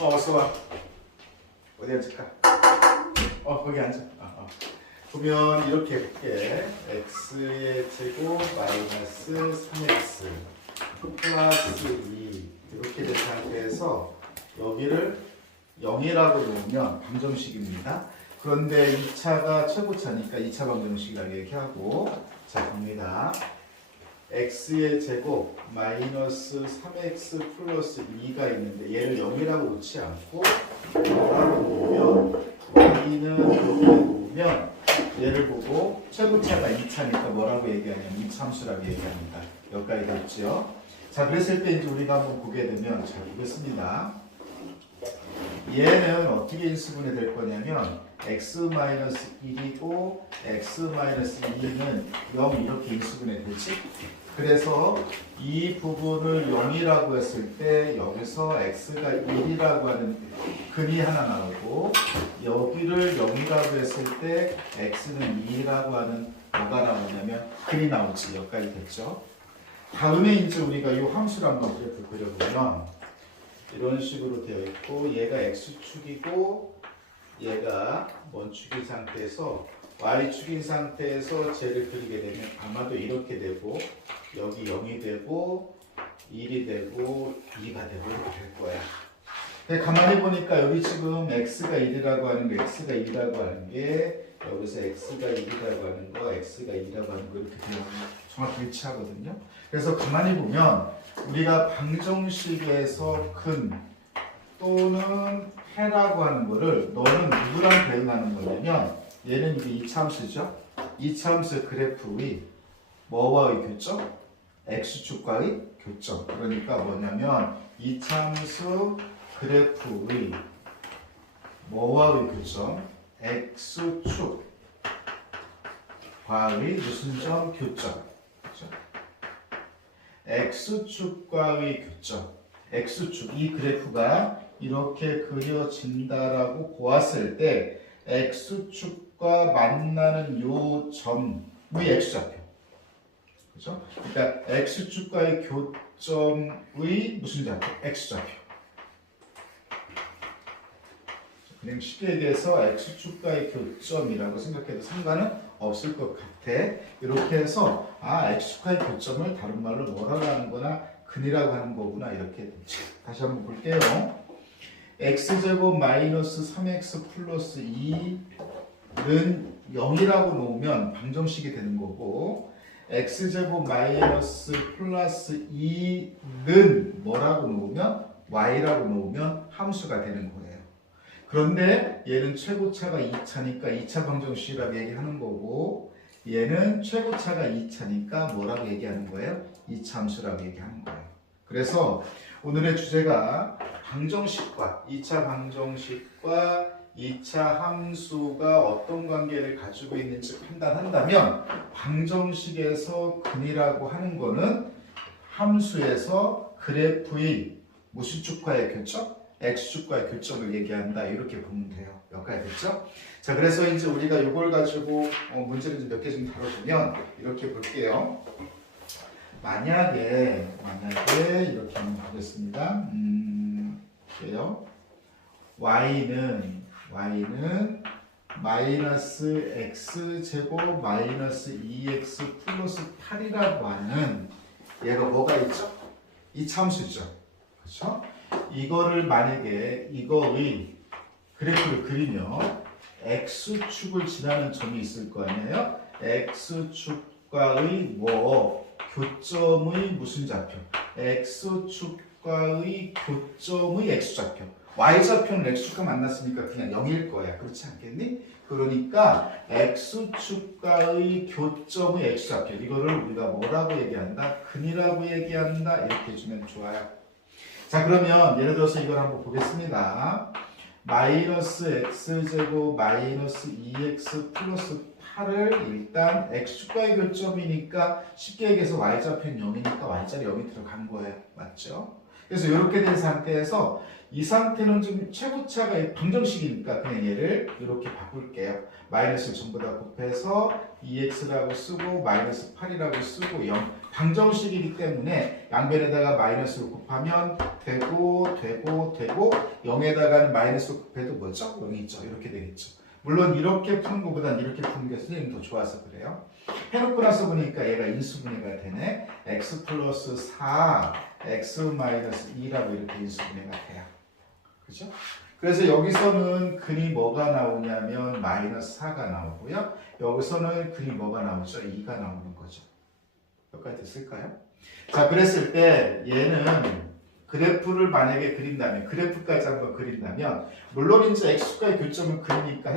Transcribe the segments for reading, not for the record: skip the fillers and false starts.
어서 와. 어디 앉을까? 거기 앉아. 보면 이렇게 볼게. x의 제곱 마이너스 3x 플러스 2 이렇게 된 상태에서 여기를 0이라고 놓으면 방정식입니다. 그런데 2차가 최고차니까 2차 방정식이라고 얘기하고, 자 봅니다. x의 제곱 마이너스 3x 플러스 2가 있는데 얘를 0이라고 놓지 않고 뭐라고 놓으면 y는 이렇게 놓으면 얘를 보고 최고차가 2차니까 뭐라고 얘기하냐면 이참수라고 얘기합니다. 여기까지 됐죠? 자, 그랬을 때 이제 우리가 한번 보게 되면, 잘 보겠습니다. 얘는 어떻게 인수분해 될 거냐면 x-1이고 x-2는 0 이렇게 인수분해 되지? 그래서 이 부분을 0이라고 했을 때 여기서 x가 1이라고 하는 근이 하나 나오고, 여기를 0이라고 했을 때 x는 2라고 하는 뭐가 나오냐면 근이 나오지. 여기까지 됐죠? 다음에 이제 우리가 이 함수를 한번 그래프 그려보면 이런 식으로 되어 있고, 얘가 x축이고 얘가 원축인 상태에서 y축인 상태에서 쟤를 그리게 되면 아마도 이렇게 되고, 여기 0이 되고 1이 되고 2가 되고 이렇게 될 거야. 근데 가만히 보니까 여기 지금 x가 1이라고 하는 게, x가 1이라고 하는 게 여기서 x가 1이라고 하는 거, x가 2라고 하는 거 이렇게 되면 정확히 일치하거든요. 그래서 가만히 보면 우리가 방정식에서 근 또는 해라고 하는 거를 너는 누구랑 대응하는 거냐면, 얘는 이게 이차함수죠. 이차함수의 그래프의 뭐와의 교점? x축과의 교점. 그러니까 뭐냐면 이차함수 그래프의 뭐와의 교점? x축과의 무슨 점? 교점. 그렇죠? x축과의 교점. x축, 이 그래프가 이렇게 그려진다라고 보았을 때 x축과 만나는 요 점의 x좌표. 그렇죠? 그러니까 x축과의 교점의 무슨 좌표? x좌표. 그냥 쉽게 얘기해서 x축과의 교점이라고 생각해도 상관은 없을 것 같아. 이렇게 해서 x축과의 교점을 다른 말로 뭐라고 하는 거나 근이라고 하는 거구나, 이렇게 되지. 다시 한번 볼게요. x제곱 마이너스 3x 플러스 2는 0이라고 놓으면 방정식이 되는 거고, x제곱 마이너스 플러스 2는 뭐라고 놓으면 y라고 놓으면 함수가 되는 거예요. 그런데 얘는 최고차가 2차니까 2차 방정식이라고 얘기하는 거고, 얘는 최고차가 2차니까 뭐라고 얘기하는 거예요? 2차 함수라고 얘기하는 거예요. 그래서 오늘의 주제가 방정식과 2차 방정식과 2차 함수가 어떤 관계를 가지고 있는지 판단한다면, 방정식에서 근이라고 하는 거는 함수에서 그래프의 무슨 축과의 교점? x축과의 교점을 얘기한다, 이렇게 보면 돼요. 여기까지 됐죠? 자, 그래서 이제 우리가 이걸 가지고 문제를 몇 개 좀 다뤄보면 이렇게 볼게요. 만약에 이렇게 한번 보겠습니다. 볼게요. y는 마이너스 x제곱 마이너스 2x 플러스 8이라고 하는 얘가 뭐가 있죠? 이 참수죠. 그렇죠? 이거를 만약에 이거의 그래프를 그리면 x축을 지나는 점이 있을 거 아니에요? x축과의 교점의 무슨 좌표? x축과의 교점의 x좌표. y좌표는 x축과 만났으니까 그냥 0일 거야. 그렇지 않겠니? 그러니까 x축과의 교점의 x좌표, 이거를 우리가 뭐라고 얘기한다? 근이라고 얘기한다. 이렇게 해주면 좋아요. 자, 그러면 예를 들어서 이걸 한번 보겠습니다. 마이너스 x제곱 마이너스 2x 플러스 8을 일단 x축과의 교점이니까 쉽게 얘기해서 y좌표는 0이니까 y자리 0이 들어간 거예요. 맞죠? 그래서 이렇게 된 상태에서 이 상태는 좀 최고차가 방정식이니까 그냥 얘를 이렇게 바꿀게요. 마이너스를 전부 다 곱해서 2x라고 쓰고 마이너스 8이라고 쓰고 0. 방정식이기 때문에 양변에다가 마이너스를 곱하면 되고 0에다가는 마이너스 곱해도 뭐죠? 0이 있죠. 이렇게 되겠죠. 물론 이렇게 푸는 것보단 이렇게 푸는 게 선생님 더 좋아서 그래요. 해놓고 나서 보니까 얘가 인수분해가 되네. x 플러스 4, x 마이너스 2라고 이렇게 인수분해가 돼요. 그죠? 그래서 여기서는 근이 뭐가 나오냐면 마이너스 4가 나오고요. 여기서는 근이 뭐가 나오죠? 2가 나오는 거죠. 여기까지 됐을까요? 자, 그랬을 때 얘는 그래프를 만약에 그린다면, 그래프까지 한번 그린다면, 물론 이제 x축과의 교점을 그리니까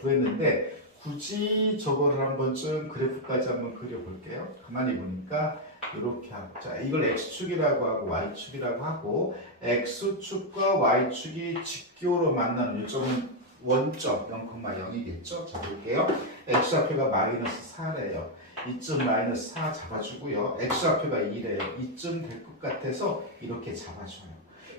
구했는데, 굳이 저거를 한 번쯤 그래프까지 한번 그려볼게요. 가만히 보니까 이렇게 하고, 자, 이걸 x축이라고 하고 y축이라고 하고, x축과 y축이 직교로 만나는 요점은 원점 0,0이겠죠? 자, 볼게요. x좌표가 마이너스 4래요. 이쯤 마이너스 4 잡아주고요. x좌표가 2래요. 이쯤 될 것 같아서 이렇게 잡아줘요.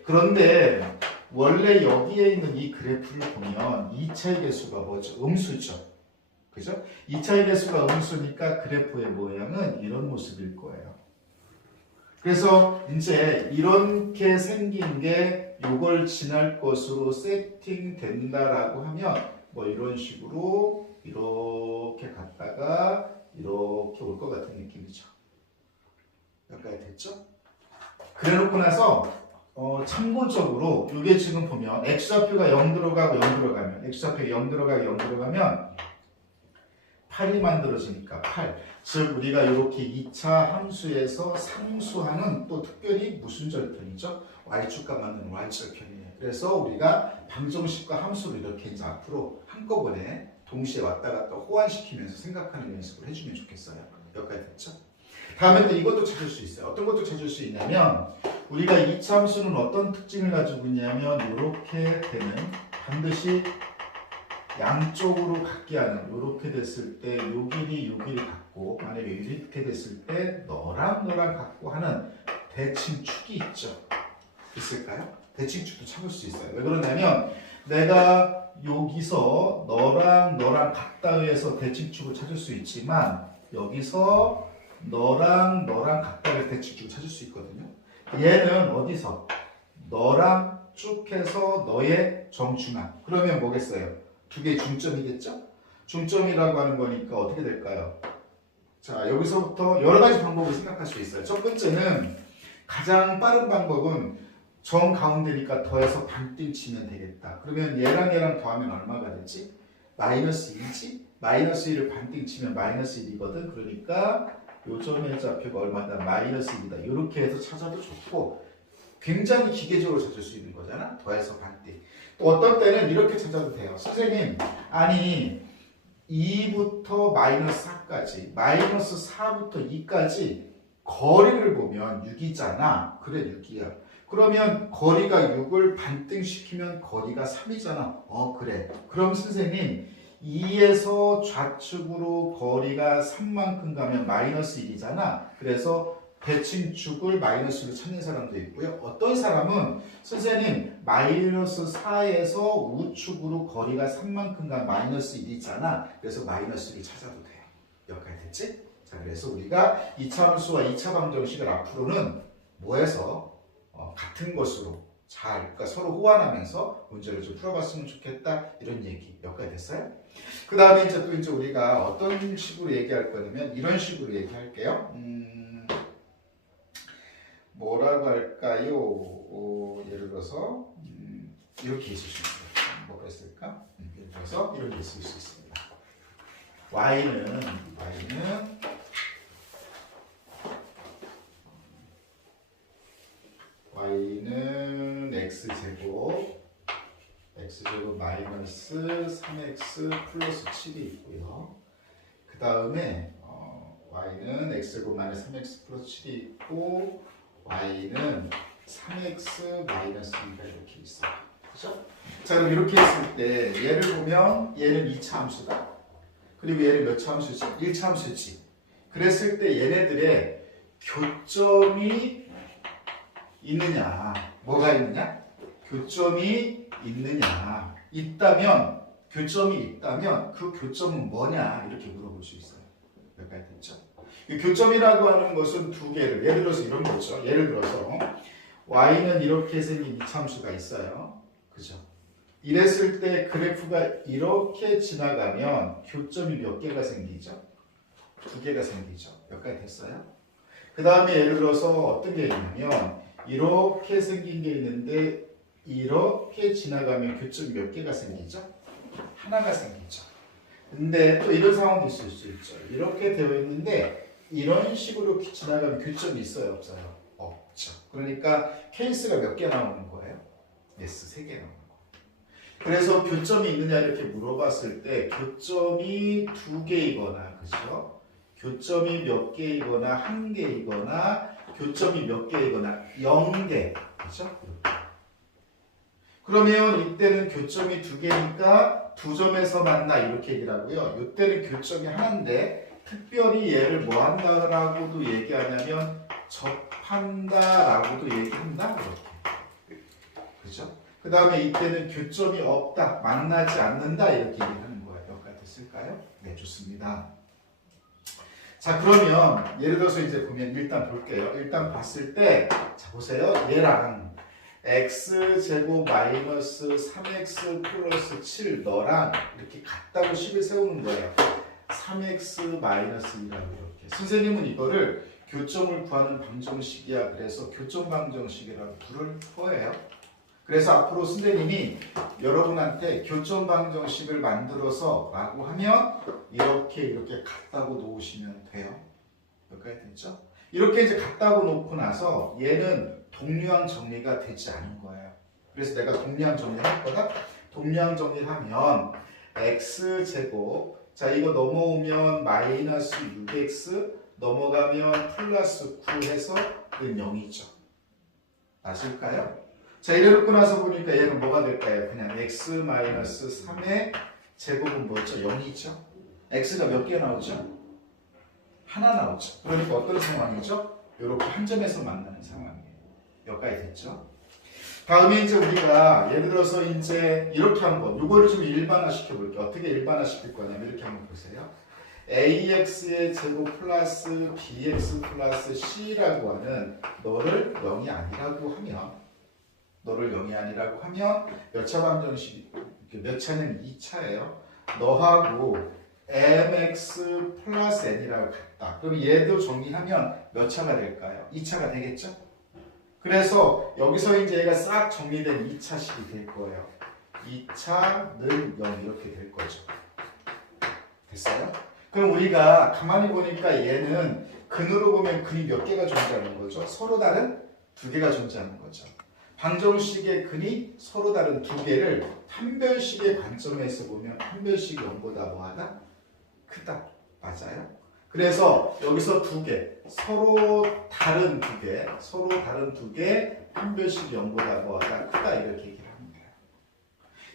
그런데 원래 여기에 있는 이 그래프를 보면 2차의 개수가 뭐죠? 음수죠. 그죠? 2차의 개수가 음수니까 그래프의 모양은 이런 모습일 거예요. 그래서 이제 이렇게 생긴 게 요걸 지날 것으로 세팅된다라고 하면 뭐 이런 식으로 이렇게 갔다가 이렇게 올 것 같은 느낌이죠. 여기까지 됐죠? 그래 놓고 나서 참고적으로 이게 지금 보면 x좌표가 0 들어가고 0 들어가면 x좌표가 0 들어가고 0 들어가면 8이 만들어지니까 8. 즉 우리가 이렇게 2차 함수에서 상수하는 또 특별히 무슨 절편이죠? y축과 맞는 y절편이에요. 그래서 우리가 방정식과 함수를 이렇게 이제 앞으로 한꺼번에 동시에 왔다 갔다 호환시키면서 생각하는 연습을 해주면 좋겠어요. 여기까지 됐죠? 다음에 또 이것도 찾을 수 있어요. 어떤 것도 찾을 수 있냐면 우리가 2차 함수는 어떤 특징을 가지고 있냐면 이렇게 되는 반드시 양쪽으로 같게 하는 이렇게 됐을 때 요 길이 요 길이 같고 만약에 이렇게 됐을 때 너랑 같고 하는 대칭축이 있죠. 있을까요? 대칭축도 찾을 수 있어요. 왜 그러냐면 내가 여기서 너랑 같다 해서 대칭축을 찾을 수 있지만 여기서 너랑 같다 해서 대칭축을 찾을 수 있거든요. 얘는 어디서? 너랑 쭉 해서 너의 정중앙. 그러면 뭐겠어요? 두 개의 중점이겠죠? 중점이라고 하는 거니까 어떻게 될까요? 자, 여기서부터 여러 가지 방법을 생각할 수 있어요. 첫 번째는 가장 빠른 방법은 정 가운데니까 더해서 반띵 치면 되겠다. 그러면 얘랑 더하면 얼마가 되지? 마이너스 2지? 마이너스 1을 반띵 치면 마이너스 1이거든. 그러니까 요 점의 좌표가 얼마다? 마이너스 1이다. 이렇게 해서 찾아도 좋고 굉장히 기계적으로 찾을 수 있는 거잖아. 더해서 반띵. 또 어떤 때는 이렇게 찾아도 돼요. 선생님, 아니 2부터 마이너스 4까지, 마이너스 4부터 2까지 거리를 보면 6이잖아. 그래, 6이야. 그러면 거리가 6을 반등시키면 거리가 3이잖아. 그래. 그럼 선생님, 2에서 좌측으로 거리가 3만큼 가면 마이너스 1이잖아. 그래서 대칭축을 마이너스로 찾는 사람도 있고요. 어떤 사람은 선생님 마이너스 4에서 우측으로 거리가 3만큼 간 마이너스 1이잖아. 그래서 마이너스 1을 찾아도 돼요. 여기까지 됐지? 자, 그래서 우리가 2차 함수와 2차 방정식을 앞으로는 뭐해서 같은 것으로 그러니까 서로 호환하면서 문제를 좀 풀어봤으면 좋겠다. 이런 얘기. 여기까지 됐어요? 그 다음에 이제 우리가 어떤 식으로 얘기할 거냐면 이런 식으로 얘기할게요. 뭐라고 할까요? 예를 들어서 이렇게 있을 수 있어요. 뭐가 있을까? 예를 들어서 이런 게 있을 수 있습니다. y는 x제곱 마이너스 3x 플러스 7이 있고요. 그 다음에 y는 x제곱 마이너스 3x 플러스 7이 있고 y는 3x 마이너스 2가 이렇게 있어요. 그렇죠? 자, 그럼 이렇게 했을 때 얘를 보면 얘는 2차 함수다. 그리고 얘는 몇 차 함수지? 1차 함수지. 그랬을 때 얘네들의 교점이 있느냐? 뭐가 있느냐? 교점이 있느냐? 교점이 있다면 그 교점은 뭐냐? 이렇게 물어볼 수 있어요. 여기까지 됐죠? 이 교점이라고 하는 것은 두 개를 예를 들어서 이런 거죠. 예를 들어서 y는 이렇게 생긴 이차함수가 있어요. 그죠? 이랬을 때 그래프가 이렇게 지나가면 교점이 몇 개가 생기죠? 두 개가 생기죠. 몇 가지 됐어요? 그 다음에 예를 들어서 어떤 게 있냐면 이렇게 생긴 게 있는데 이렇게 지나가면 교점이 몇 개가 생기죠? 하나가 생기죠. 근데 또 이런 상황도 있을 수 있죠. 이렇게 되어 있는데 이런 식으로 지나가면 교점이 있어요? 없어요? 없죠. 그러니까 케이스가 몇 개 나오는 거예요? 예스, 3개 나오는 거예요. 그래서 교점이 있느냐 이렇게 물어봤을 때 교점이 2개이거나 그죠? 교점이 몇 개이거나 1개이거나 교점이 몇 개이거나 0개 그죠? 그러면 이때는 교점이 2개니까 두 점에서 만나 이렇게 얘기를 하고요. 이때는 교점이 하나인데 특별히 얘를 뭐 한다라고도 얘기하냐면 접한다라고도 얘기한다 이렇게. 그죠? 그 다음에 이때는 교점이 없다, 만나지 않는다 이렇게 얘기하는 거예요. 여기까지 됐을까요? 네, 좋습니다. 자, 그러면 예를 들어서 이제 보면 일단 볼게요. 일단 봤을 때, 자 보세요. 얘랑 x제곱 마이너스 3x 플러스 7 너랑 이렇게 같다고 식을 세우는 거예요. 3x 마이너스 2라고 이렇게. 선생님은 이거를 교점을 구하는 방정식이야. 그래서 교점 방정식이라고 부를 거예요. 그래서 앞으로 선생님이 여러분한테 교점 방정식을 만들어서 라고 하면 이렇게 같다고 놓으시면 돼요. 여기까지 됐죠? 이렇게 이제 같다고 놓고 나서 얘는 동류항 정리가 되지 않은 거예요. 그래서 내가 동류항 정리할 거다. 동류항 정리를 하면 x제곱, 자 이거 넘어오면 마이너스 6x 넘어가면 플러스 9 해서 는 0이죠. 맞을까요? 자 이래놓고 나서 보니까 얘는 뭐가 될까요? 그냥 x 마이너스 3의 제곱은 뭐죠? 0이죠. x가 몇 개 나오죠? 하나 나오죠. 그러니까 어떤 상황이죠? 이렇게 한 점에서 만나는 상황이에요. 여기까지 됐죠? 다음에 이제 우리가 예를 들어서 이제 이렇게 한번 이거를 좀 일반화 시켜볼게요. 어떻게 일반화 시킬 거냐면 이렇게 한번 보세요. ax의 제곱 플러스 bx 플러스 c라고 하는 너를 0이 아니라고 하면 몇 차 방정식, 몇 차는 2차예요. 너하고 mx 플러스 n이라고 같다. 그럼 얘도 정리하면 몇 차가 될까요? 2차가 되겠죠? 그래서 여기서 이제 얘가 싹 정리된 2차식이 될 거예요. 2차는 0 이렇게 될 거죠. 됐어요? 그럼 우리가 가만히 보니까 얘는 근으로 보면 근이 몇 개가 존재하는 거죠? 서로 다른 2개가 존재하는 거죠. 방정식의 근이 서로 다른 2개를 판별식의 관점에서 보면 판별식이 0보다 뭐하다? 크다. 맞아요? 그래서 여기서 2개, 서로 다른 2개, 판별식이 0보다 뭐하다? 크다. 이렇게 얘기를 합니다.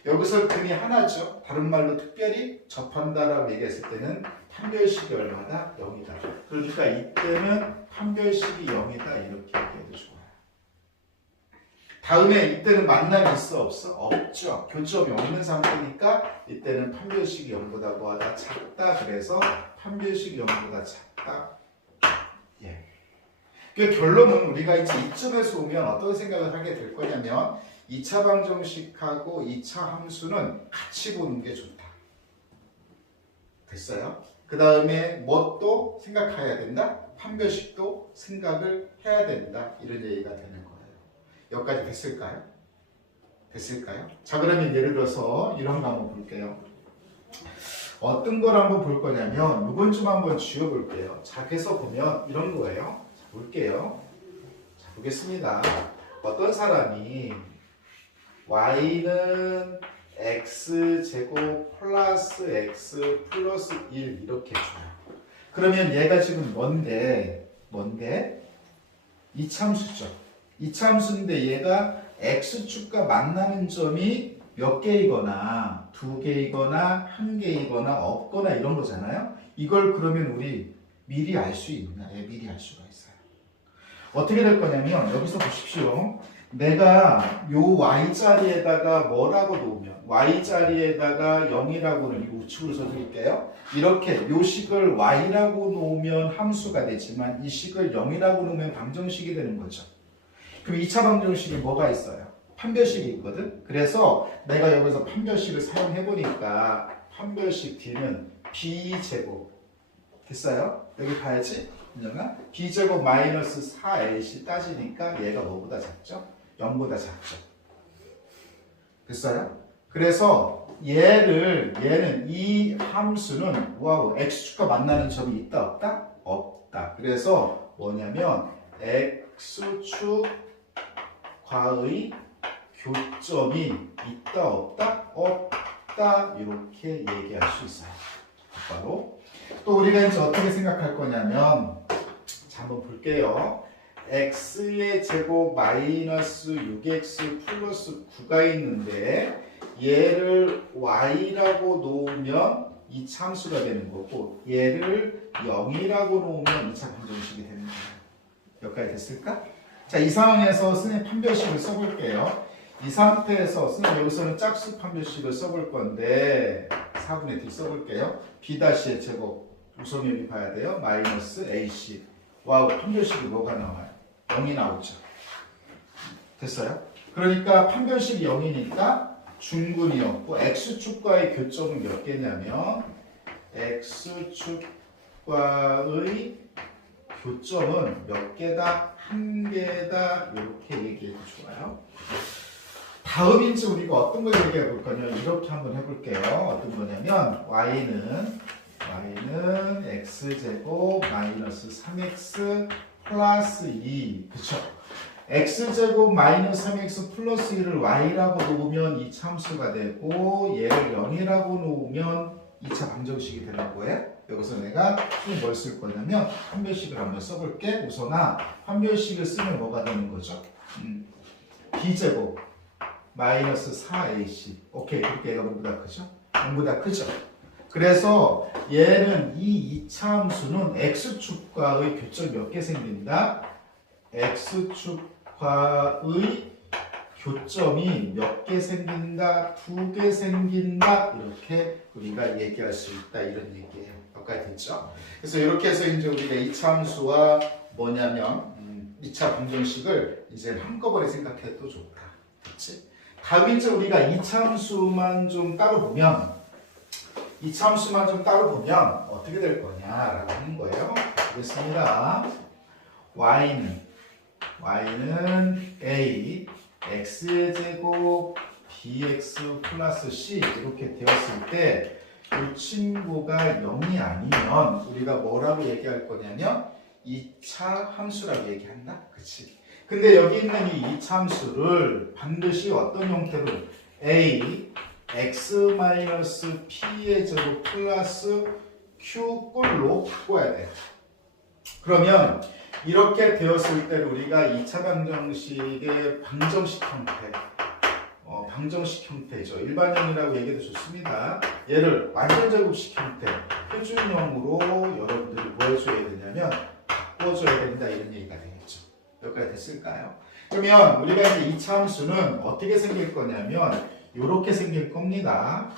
여기서 근이 하나죠. 다른 말로 특별히 접한다라고 얘기했을 때는 판별식이 얼마다? 0이다. 그러니까 이때는 판별식이 0이다. 이렇게 얘기해도 좋아요. 다음에 이때는 만남이 있어 없어? 없죠. 교점이 없는 상태니까 이때는 판별식이 0보다 뭐하다? 작다. 그래서 판별식이 0보다 작다. 예. 그 결론은 우리가 이제 이쯤에서 오면 어떤 생각을 하게 될 거냐면 2차 방정식하고 2차 함수는 같이 보는 게 좋다. 됐어요? 그 다음에 뭣도 생각해야 된다? 판별식도 생각을 해야 된다. 이런 얘기가 되는 거예요. 여기까지 됐을까요? 자 그러면 예를 들어서 이런 거 한번 볼게요. 어떤 걸 한번 볼 거냐면 이건 좀 한번 지워볼게요. 자 그래서 보면 이런 거예요. 자 볼게요. 자 보겠습니다. 어떤 사람이 y는 x제곱 플러스 x 플러스 1 이렇게 줘요. 그러면 얘가 지금 뭔데? 2차함수죠. 2차함수인데 얘가 x축과 만나는 점이 몇 개이거나 2개이거나 1개이거나 없거나 이런 거잖아요. 이걸 그러면 우리 미리 알 수 있느냐? 예, 미리 알 수가 있어요. 어떻게 될 거냐면 여기서 보십시오. 내가 요 y자리에다가 뭐라고 놓으면 y자리에다가 0이라고는 이거 우측으로 써드릴게요. 이렇게 요 식을 y라고 놓으면 함수가 되지만 이 식을 0이라고 놓으면 방정식이 되는 거죠. 그럼 2차 방정식에 뭐가 있어요? 판별식이 있거든. 그래서 내가 여기서 판별식을 사용해 보니까 판별식 D는 b제곱 됐어요? 여기 봐야지. 민정아 b제곱 마이너스 4ac 따지니까 얘가 뭐보다 작죠? 0보다 작죠. 됐어요? 그래서 얘는 이 함수는 뭐하고 x축과 만나는 점이 있다 없다? 없다. 그래서 뭐냐면 x축과의 교점이 있다 없다? 없다. 이렇게 얘기할 수 있어요. 바로 또 우리가 이제 어떻게 생각할 거냐면 자 한번 볼게요. x의 제곱 마이너스 6x 플러스 9가 있는데 얘를 y라고 놓으면 이 참수가 되는 거고 얘를 0이라고 놓으면 2차 방정식이 되는 거예요. 여기까지 됐을까? 자, 이 상황에서 선생님 판별식을 써볼게요. 이 상태에서 선생님 여기서는 짝수 판별식을 써볼 건데 4분의 D 써볼게요. b-의 제곱 우선 여기 봐야 돼요. 마이너스 ac 와우 판별식이 뭐가 나와요? 0이 나오죠. 됐어요? 그러니까 판별식이 0이니까 중근이었고 x축과의 교점은 몇 개냐면 x축과의 교점은 몇 개다? 한 개다. 이렇게 얘기해도 좋아요. 다음 이제 우리가 어떤 걸 얘기해 볼 거냐면 이렇게 한번 해볼게요. 어떤 거냐면 y는 x제곱 마이너스 3x 플러스 2 그쵸? x제곱 마이너스 3x 플러스 2를 y라고 놓으면 이 참수가 되고 얘를 0이라고 놓으면 2차 방정식이 되는 거예요. 여기서 내가 뭘 쓸 거냐면 판별식을 한번 써볼게. 우선아 판별식을 쓰면 뭐가 되는 거죠? b제곱 마이너스 4ac 오케이. 그렇게 얘가 뭐보다 크죠? 0보다 크죠? 그래서 얘는 이 2차 함수는 x축과의 교점 몇 개 생긴다? x축과의 교점이 몇 개 생긴다? 2개 생긴다? 이렇게 우리가 얘기할 수 있다. 이런 얘기예요. 여기까지 됐죠? 그래서 이렇게 해서 이제 우리가 2차 함수와 뭐냐면 2차 방정식을 이제 한꺼번에 생각해도 좋다. 그렇지? 다음 이제 우리가 2차 함수만 좀 따로 보면 어떻게 될 거냐라고 하는 거예요. 보겠습니다. y는 a x의 제곱 bx 플러스 c 이렇게 되었을 때 이 친구가 0이 아니면 우리가 뭐라고 얘기할 거냐면 2차 함수라고 얘기한다. 그치? 근데 여기 있는 이 2차 함수를 반드시 어떤 형태로 a x-p의 제곱 플러스 q 꼴로 바꿔야 돼요. 그러면 이렇게 되었을 때 우리가 2차 방정식의 방정식 형태죠. 일반형이라고 얘기해도 좋습니다. 얘를 완전 제곱식 형태, 표준형으로 여러분들이 뭐 해줘야 되냐면 바꿔줘야 된다. 이런 얘기가 되겠죠. 여기까지 됐을까요? 그러면 우리가 이제 2차 함수는 어떻게 생길 거냐면 이렇게 생길 겁니다.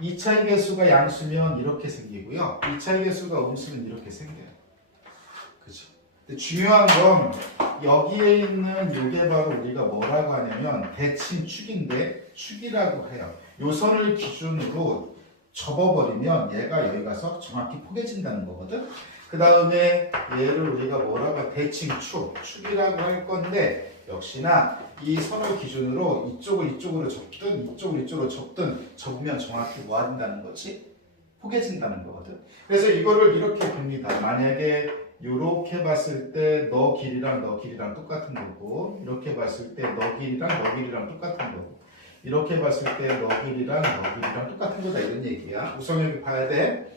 2차의 개수가 양수면 이렇게 생기고요. 2차의 개수가 음수면 이렇게 생겨요. 그죠? 근데 중요한 건 여기에 있는 이게 바로 우리가 뭐라고 하냐면 대칭 축인데 축이라고 해요. 요 선을 기준으로 접어버리면 얘가 여기 가서 정확히 포개진다는 거거든. 그 다음에 얘를 우리가 뭐라고 해? 대칭 축이라고 할 건데 역시나 이 선을 기준으로 이쪽을 이쪽으로 접든 이쪽을 이쪽으로 접으면 정확히 뭐 한다는 거지? 포개진다는 거거든. 그래서 이거를 이렇게 봅니다. 만약에 이렇게 봤을 때 너 길이랑 너 길이랑 똑같은 거고 이렇게 봤을 때 너 길이랑 너 길이랑 똑같은 거고 이렇게 봤을 때 너 길이랑 너 길이랑 똑같은 거다 이런 얘기야. 우선 여기 봐야 돼.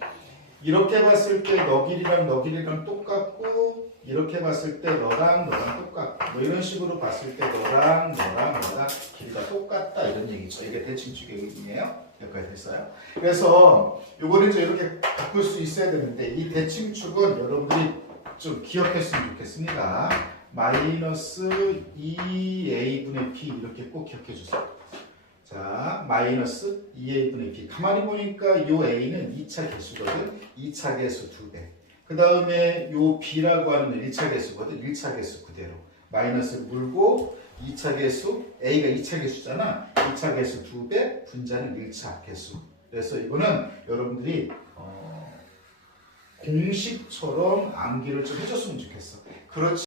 이렇게 봤을 때 너 길이랑 너 길이랑 똑같고 이렇게 봤을 때 너랑 똑같고 뭐 이런 식으로 봤을 때 너랑 길이가 똑같다 이런 얘기죠. 이게 대칭축의 의미예요. 여기까지 됐어요. 그래서 요거를 이제 이렇게 바꿀 수 있어야 되는데 이 대칭축은 여러분들이 좀 기억했으면 좋겠습니다. 마이너스 2a분의 b 이렇게 꼭 기억해 주세요. 자, 마이너스 2a분의 b. 가만히 보니까 요 a는 2차 개수거든. 2차 개수 2배. 그 다음에 요 b라고 하는 1차 개수거든. 1차 개수 그대로. 마이너스를 물고 2차 개수, a가 2차 개수잖아. 2차 개수 2배, 분자는 1차 개수. 그래서 이거는 여러분들이 공식처럼 암기를 좀 해줬으면 좋겠어. 그렇지.